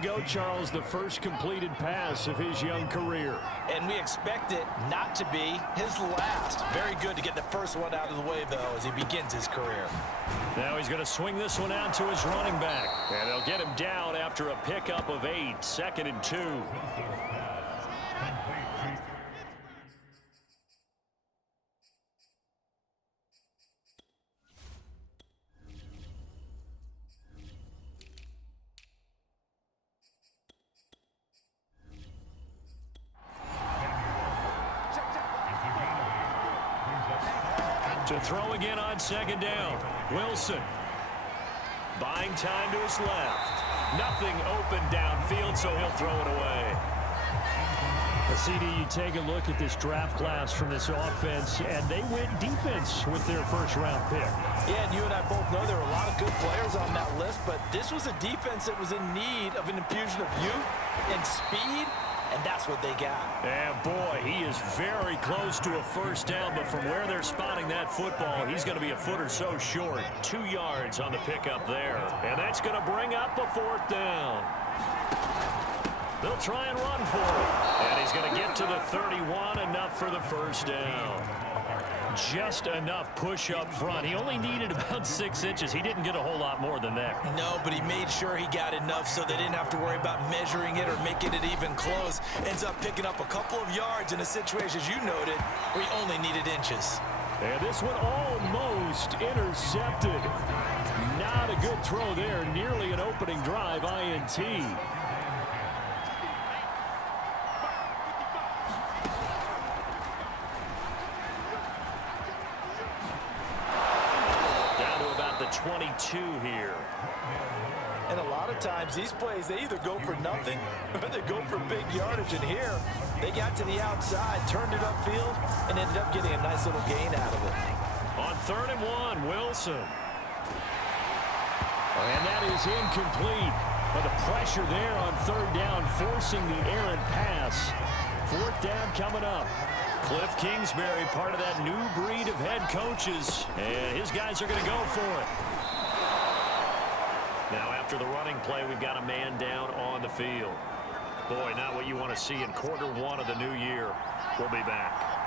go, Charles, the first completed pass of his young career. And we expect it not to be his last. Very good to get the first one out of the way, though, as he begins his career. Now he's going to swing this one out to his running back. And they'll get him down after a pickup of 8, 2nd and 2. To throw again on 2nd down. Wilson. Buying time to his left. Nothing open downfield, so he'll throw it away. CD, you take a look at this draft class from this offense, and they went defense with their first-round pick. Yeah, and you and I both know there are a lot of good players on that list, but this was a defense that was in need of an infusion of youth and speed, and that's what they got. And boy, he is very close to a first down, but from where they're spotting that football, he's going to be a foot or so short. 2 yards on the pickup there. And that's going to bring up a 4th down. They'll try and run for it. And he's going to get to the 31, enough for the first down. Just enough push up front. He only needed about 6 inches. He didn't get a whole lot more than that. No, but he made sure he got enough so they didn't have to worry about measuring it or making it even close. Ends up picking up a couple of yards in a situation, as you noted, where he only needed inches. And this one almost intercepted. Not a good throw there. Nearly an opening drive INT. Down to about the 22 here. And a lot of times these plays, they either go for nothing or they go for big yardage. And here, they got to the outside, turned it upfield, and ended up getting a nice little gain out of it. On 3rd and 1, Wilson. And that is incomplete. But the pressure there on 3rd down, forcing the errant pass. 4th down coming up. Cliff Kingsbury, part of that new breed of head coaches. And his guys are going to go for it. Now, after the running play, we've got a man down on the field. Boy, not what you want to see in quarter 1 of the new year. We'll be back.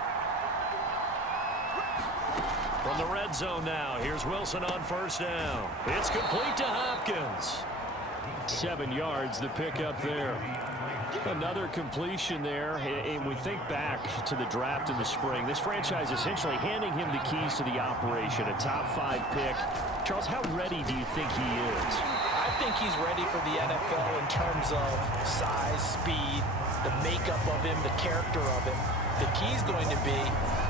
From the red zone now, here's Wilson on 1st down. It's complete to Hopkins. 7 yards, the pickup there. Another completion there, and we think back to the draft in the spring. This franchise essentially handing him the keys to the operation, a top 5 pick. Charles, how ready do you think he is? I think he's ready for the NFL in terms of size, speed, the makeup of him, the character of him. The key's going to be,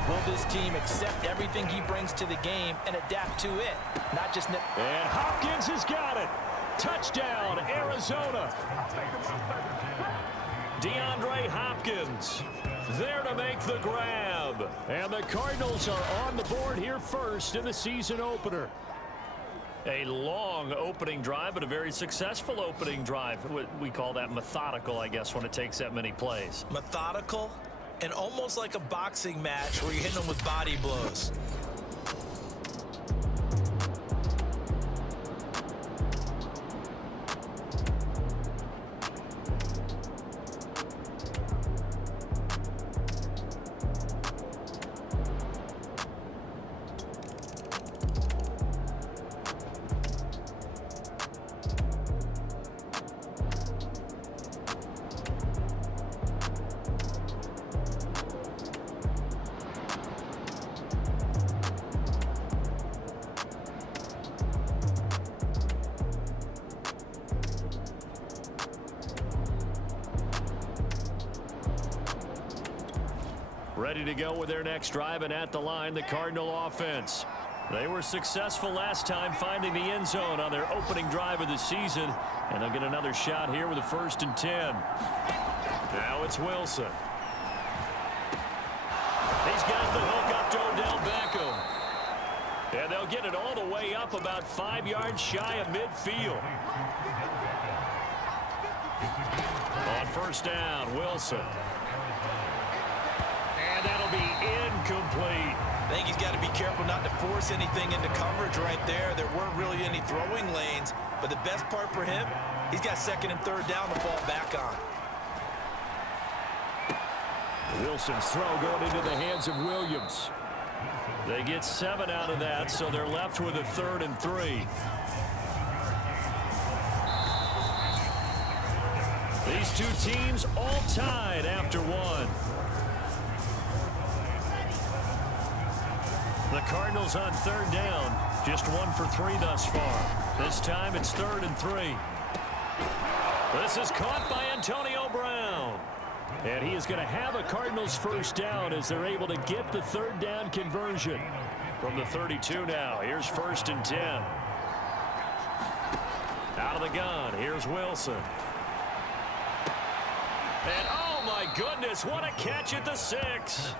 will this team accept everything he brings to the game and adapt to it? Not just... And Hopkins has got it. Touchdown, Arizona. DeAndre Hopkins there to make the grab. And the Cardinals are on the board here first in the season opener. A long opening drive, but a very successful opening drive. We call that methodical, I guess, when it takes that many plays. Methodical and almost like a boxing match where you're hitting them with body blows. Ready to go with their next drive, and at the line, the Cardinal offense. They were successful last time finding the end zone on their opening drive of the season, and they'll get another shot here with a 1st and 10. Now it's Wilson. He's got the hook up to Odell Beckham. And they'll get it all the way up about 5 yards shy of midfield. On 1st down, Wilson. And that'll be incomplete. I think he's got to be careful not to force anything into coverage right there. There weren't really any throwing lanes, but the best part for him, He's got second and third down to fall back on. Wilson's throw going into the hands of Williams. They get 7 out of that, so they're left with a 3rd and 3. These two teams all tied after one. The Cardinals on 3rd down, just 1 for 3 thus far. This time it's 3rd and 3. This is caught by Antonio Brown. And he is going to have a Cardinals first down as they're able to get the 3rd down conversion. From the 32 now, here's 1st and 10. Out of the gun, here's Wilson. And oh my goodness, what a catch at the 6.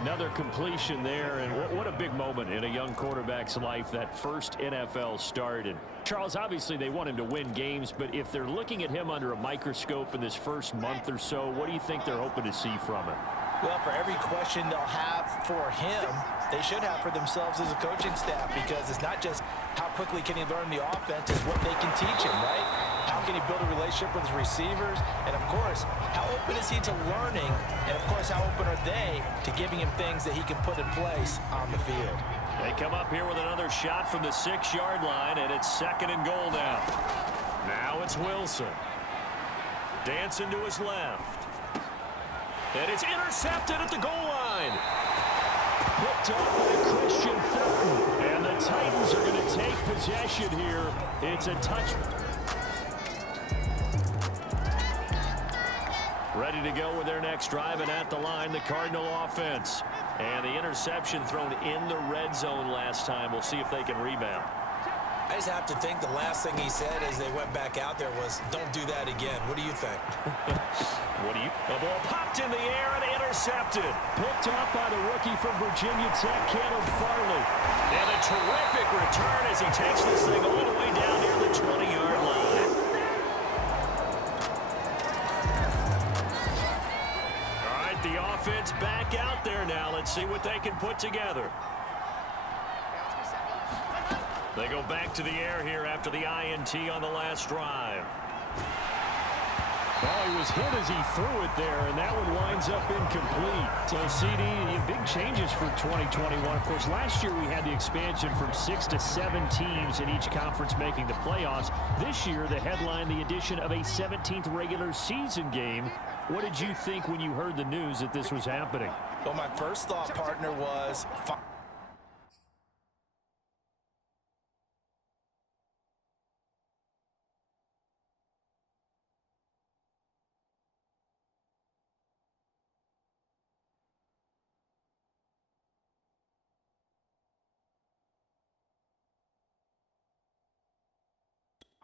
Another completion there, and what a big moment in a young quarterback's life, that first NFL start. And Charles, obviously they want him to win games, but if they're looking at him under a microscope in this first month or so, what do you think they're hoping to see from him? Well, for every question they'll have for him, they should have for themselves as a coaching staff, because it's not just how quickly can he learn the offense, it's what they can teach him, right? How can he build a relationship with his receivers? And, of course, how open is he to learning? And, of course, how open are they to giving him things that he can put in place on the field? They come up here with another shot from the 6-yard line, and it's 2nd and goal now. Now it's Wilson. Dancing to his left. And it's intercepted at the goal line. Picked up by Christian Fulton. And the Titans are going to take possession here. It's a touch. Ready to go with their next drive, and at the line, the Cardinal offense. And the interception thrown in the red zone last time. We'll see if they can rebound. I just have to think the last thing he said as they went back out there was, don't do that again. What do you think? The ball popped in the air and intercepted. Picked off by the rookie from Virginia Tech, Caleb Farley. And a terrific return as he takes this thing all the way down near the 20-yard line. All right, the offense back out there now. Let's see what they can put together. They go back to the air here after the INT on the last drive. Well, he was hit as he threw it there, and that one winds up incomplete. So, CD, big changes for 2021. Of course, last year we had the expansion from 6 to 7 teams in each conference making the playoffs. This year, the headline, the addition of a 17th regular season game. What did you think when you heard the news that this was happening? Well, my first thought, partner, was...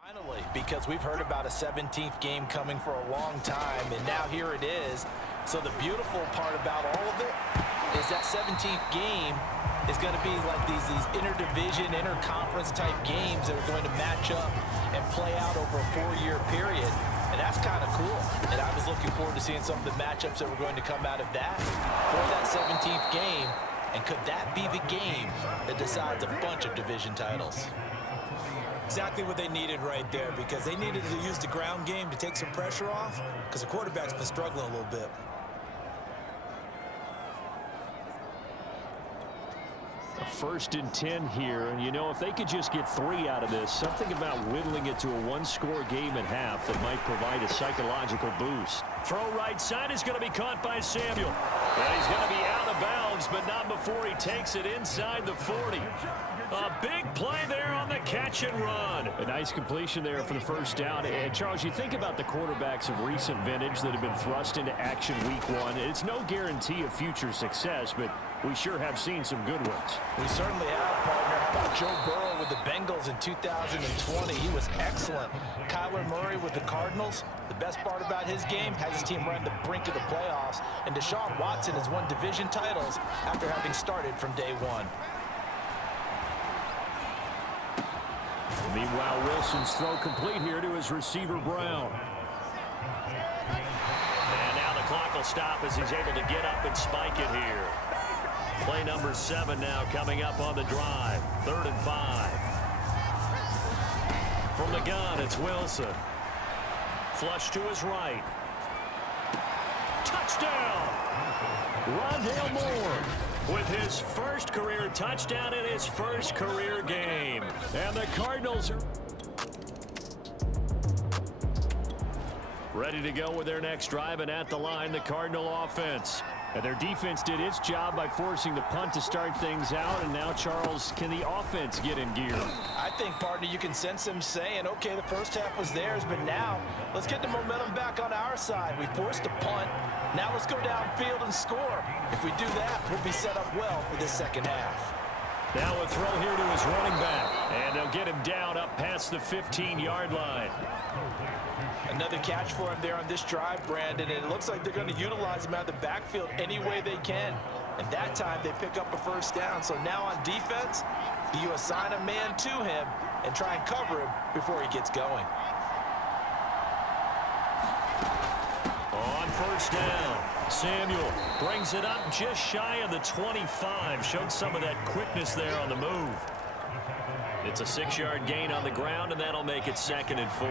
Finally, because we've heard about a 17th game coming for a long time, and now here it is. So the beautiful part about all of it is that 17th game is going to be like these interdivision, interconference type games that are going to match up and play out over a 4-year period. And that's kind of cool. And I was looking forward to seeing some of the matchups that were going to come out of that for that 17th game. And could that be the game that decides a bunch of division titles? Exactly what they needed right there, because they needed to use the ground game to take some pressure off, because the quarterback's been struggling a little bit. A 1st and 10 here, and you know, if they could just get 3 out of this, something about whittling it to a 1-score game at half that might provide a psychological boost. Throw right side is going to be caught by Samuel. And he's going to be out of bounds, but not before he takes it inside the 40. A big play there on the catch and run. A nice completion there for the first down. And Charles, you think about the quarterbacks of recent vintage that have been thrust into action week 1. It's no guarantee of future success, but we sure have seen some good ones. We certainly have, partner. How about Joe Burrow with the Bengals in 2020? He was excellent. Kyler Murray with the Cardinals. The best part about his game has his team run the brink of the playoffs. And Deshaun Watson has won division titles after having started from day 1. Meanwhile, Wilson's throw complete here to his receiver, Brown. And now the clock will stop as he's able to get up and spike it here. Play number 7 now coming up on the drive. 3rd and 5. the gun, it's Wilson. Flush to his right. Touchdown! Rondale Moore with his first career touchdown in his first career game. And the Cardinals are ready to go with their next drive, and at the line, the Cardinal offense. And their defense did its job by forcing the punt to start things out, and now, Charles, can the offense get in gear? I think, partner, you can sense them saying, okay, the first half was theirs, but now let's get the momentum back on our side. We forced a punt. Now let's go downfield and score. If we do that, we'll be set up well for this second half. Now a throw here to his running back, and they'll get him down up past the 15-yard line. Another catch for him there on this drive, Brandon, and it looks like they're going to utilize him out of the backfield any way they can. And that time they pick up a first down. So now on defense, do you assign a man to him and try and cover him before he gets going? On first down, Samuel brings it up just shy of the 25. Showed some of that quickness there on the move. It's a 6-yard gain on the ground, and that'll make it 2nd and 4.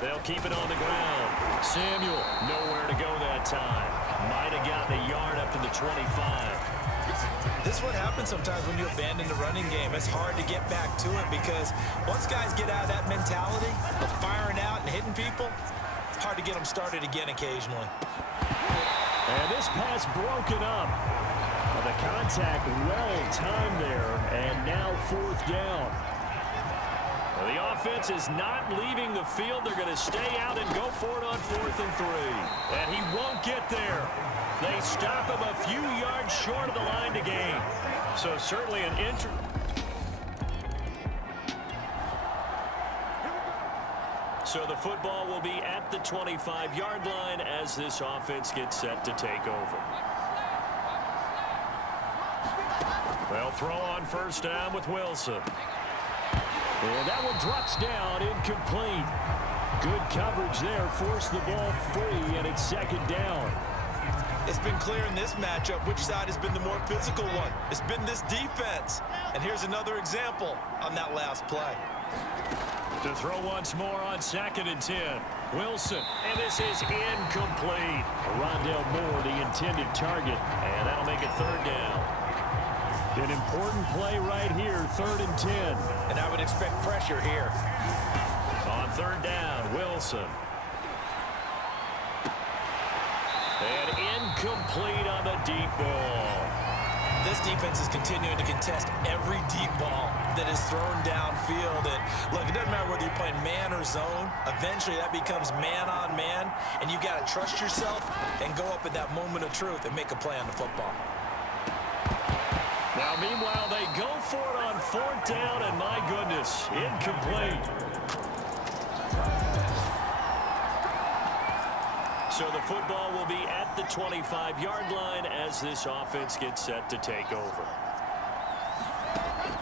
They'll keep it on the ground. Samuel, nowhere to go that time. Might have gotten a yard up to the 25. This is what happens sometimes when you abandon the running game. It's hard to get back to it because once guys get out of that mentality of firing out and hitting people, it's hard to get them started again occasionally. And this pass broken up. The contact well timed there, and now 4th down. The offense is not leaving the field. They're going to stay out and go for it on 4th and 3. And he won't get there. They stop him a few yards short of the line to gain. So certainly an injury. So the football will be at the 25-yard line as this offense gets set to take over. They'll throw on first down with Wilson. And that one drops down, incomplete. Good coverage there, forced the ball free, and it's 2nd down. It's been clear in this matchup which side has been the more physical one. It's been this defense. And here's another example on that last play. To throw once more on 2nd and 10. Wilson, and this is incomplete. Rondale Moore, the intended target, and that'll make it 3rd down. An important play right here, 3rd and 10. And I would expect pressure here. On 3rd down, Wilson. And incomplete on the deep ball. This defense is continuing to contest every deep ball that is thrown downfield. And look, it doesn't matter whether you're playing man or zone. Eventually that becomes man on man, and you got to trust yourself and go up at that moment of truth and make a play on the football. Now, meanwhile, they go for it on 4th down, and my goodness, incomplete. So the football will be at the 25-yard line as this offense gets set to take over.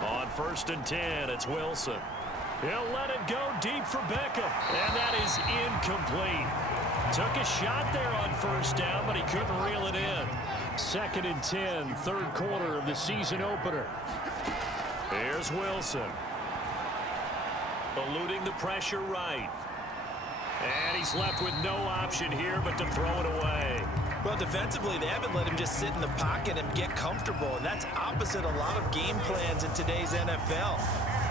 On 1st and 10, it's Wilson. He'll let it go deep for Beckham, and that is incomplete. Took a shot there on 1st down, but he couldn't reel it in. 2nd and 10, 3rd quarter of the season opener. Here's Wilson. Eluding the pressure right. And he's left with no option here but to throw it away. Well, defensively, they haven't let him just sit in the pocket and get comfortable, and that's opposite a lot of game plans in today's NFL.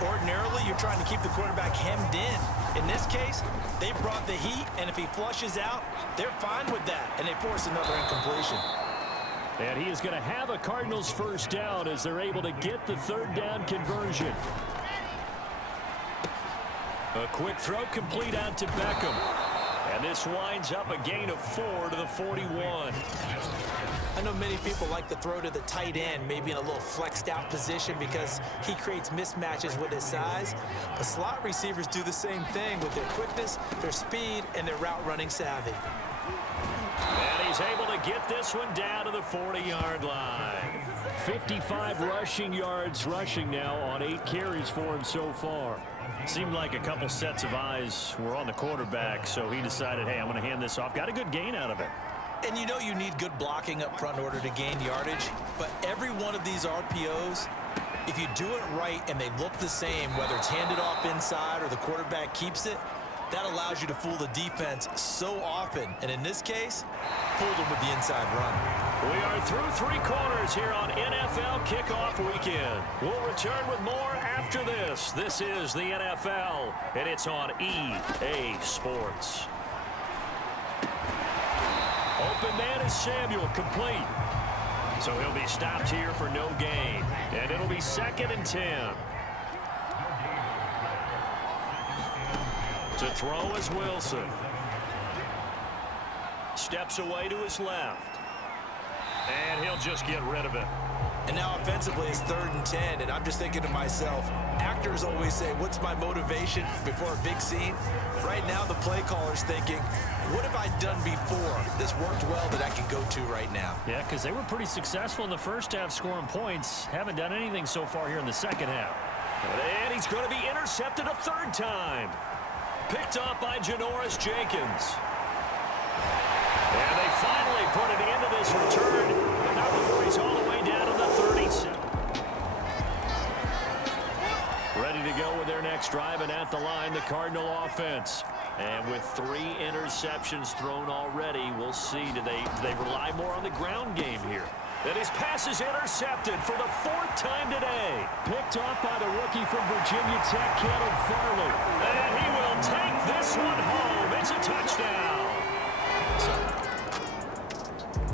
Ordinarily, you're trying to keep the quarterback hemmed in. In this case, they brought the heat, and if he flushes out, they're fine with that, and they force another incompletion. And he is going to have a Cardinals first down as they're able to get the 3rd down conversion. A quick throw complete out to Beckham. And this winds up a gain of 4 to the 41. I know many people like to throw to the tight end, maybe in a little flexed out position because he creates mismatches with his size. But slot receivers do the same thing with their quickness, their speed, and their route running savvy. And he's able to get this one down to the 40-yard line. 55 rushing yards rushing now on 8 carries for him so far. Seemed like a couple sets of eyes were on the quarterback, so he decided, hey, I'm going to hand this off. Got a good gain out of it. And you know you need good blocking up front in order to gain yardage, but every one of these RPOs If you do it right and they look the same, whether it's handed off inside or the quarterback keeps it, that allows you to fool the defense so often. And in this case, fooled them with the inside run. We are through 3 quarters here on NFL Kickoff Weekend. We'll return with more after this. This is the NFL, and it's on EA Sports. Open man is Samuel, complete. So he'll be stopped here for no gain. And it'll be 2nd and 10. To throw is Wilson. Steps away to his left. And he'll just get rid of it. And now offensively it's 3rd and 10, and I'm just thinking to myself, actors always say, what's my motivation before a big scene? Right now the play caller's thinking, what have I done before? This worked well that I can go to right now. Yeah, because they were pretty successful in the first half scoring points. Haven't done anything so far here in the second half. And he's going to be intercepted a 3rd time. Picked off by Janoris Jenkins. And they finally put an end to this return. But not before he's all the way down to the 37. Ready to go with their next drive, and at the line, the Cardinal offense. And with 3 interceptions thrown already, we'll see. Do they rely more on the ground game here? And his pass is intercepted for the 4th time today. Picked off by the rookie from Virginia Tech, Caleb Farley. And he will take this one home. It's a touchdown.